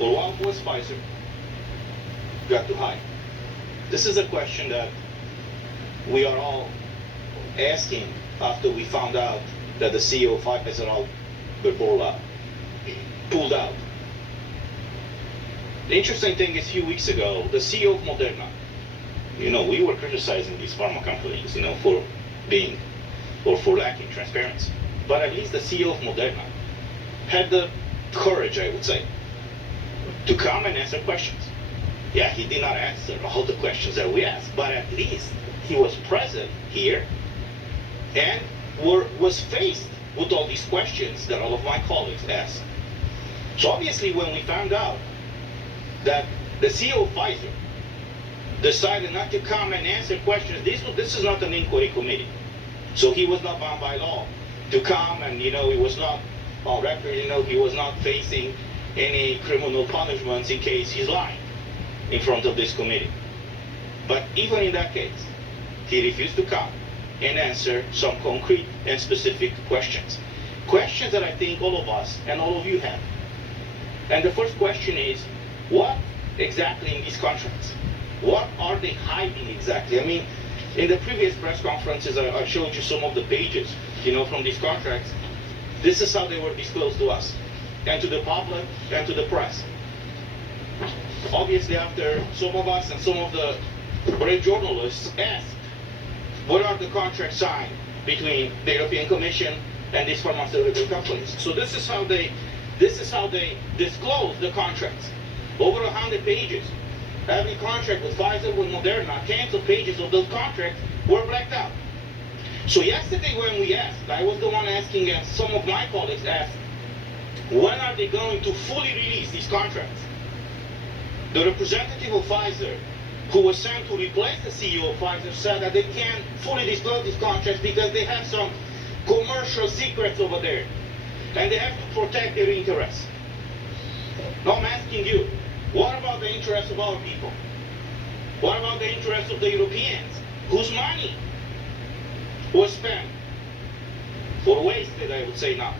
or what was Pfizer got to hide? This is a question that we are all asking after we found out that the CEO of Pfizer, Berbola, pulled out. The interesting thing is, a few weeks ago, the CEO of Moderna, we were criticizing these pharma companies, for being or for lacking transparency. But at least the CEO of Moderna had the courage, I would say, to come and answer questions. Yeah, he did not answer all the questions that we asked, but at least he was present here and was faced with all these questions that all of my colleagues asked. So obviously, when we found out that the CEO of Pfizer decided not to come and answer questions, this is not an inquiry committee. So he was not bound by law to come, and he was not on record, he was not facing any criminal punishments in case he's lying in front of this committee. But even in that case, he refused to come and answer some concrete and specific questions. Questions that I think all of us and all of you have. And the first question is, what exactly in these contracts? What are they hiding exactly? I mean, in the previous press conferences, I showed you some of the pages, from these contracts. This is how they were disclosed to us, and to the public, and to the press. Obviously, after some of us and some of the brave journalists asked, what are the contracts signed between the European Commission and these pharmaceutical companies? So this is how they disclose the contracts. Over 100 pages. Every contract with Pfizer, with Moderna, tens of pages of those contracts were blacked out. So yesterday when we asked, I was the one asking, and some of my colleagues asked, when are they going to fully release these contracts? The representative of Pfizer, who was sent to replace the CEO of Pfizer, said that they can't fully disclose these contracts because they have some commercial secrets over there, and they have to protect their interests. Now I'm asking you, what about the interests of our people? What about the interests of the Europeans, whose money was spent, or wasted, I would say now,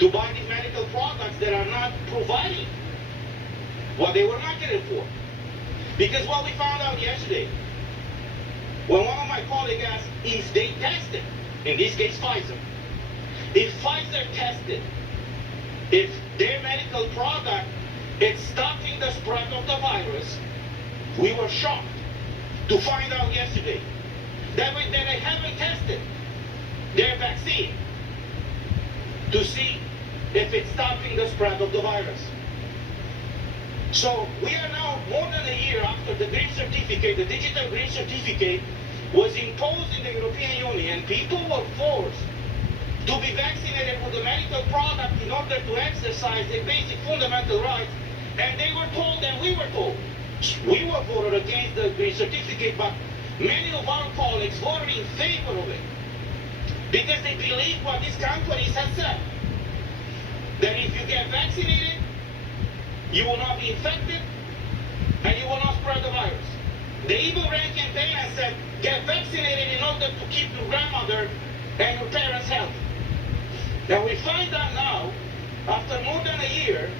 to buy these medical products that are not providing what they were marketed for? Because what we found out yesterday, when one of my colleagues asked if they tested, in this case Pfizer, if Pfizer tested, if their medical product is stopping the spread of the virus, we were shocked to find out yesterday that they haven't tested their vaccine to see if it's stopping the spread of the virus. So we are now more than a year after the green certificate, the digital green certificate was imposed in the European Union. People were forced to be vaccinated with a medical product in order to exercise their basic fundamental rights, and they were told, and we were told, we were voted against the green certificate, but many of our colleagues voted in favor of it because they believe what these companies have said, that if you get vaccinated, you will not be infected, and you will not spread the virus. They even ran campaign and said, get vaccinated in order to keep your grandmother and your parents healthy. And we find out now, after more than a year,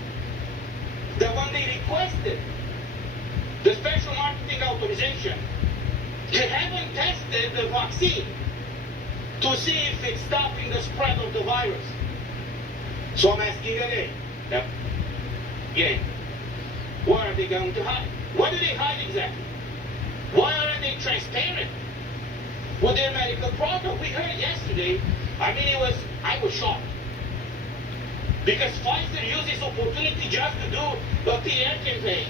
that when they requested the special marketing authorization, they haven't tested the vaccine to see if it's stopping the spread of the virus. So I'm asking again, what are they going to hide? What do they hide exactly? Why aren't they transparent with their medical product? We heard yesterday, I was shocked. Because Pfizer used this opportunity just to do a PR campaign.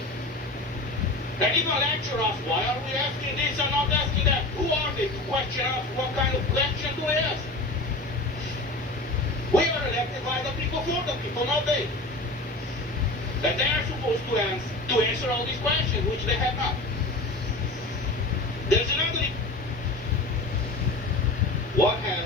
And even lecture us, why are we asking this and not asking that? Who are they to question us? What kind of question do we ask? We are elected by the people, for the people, not they. And they are supposed to answer all these questions, which they have not. There's another. What has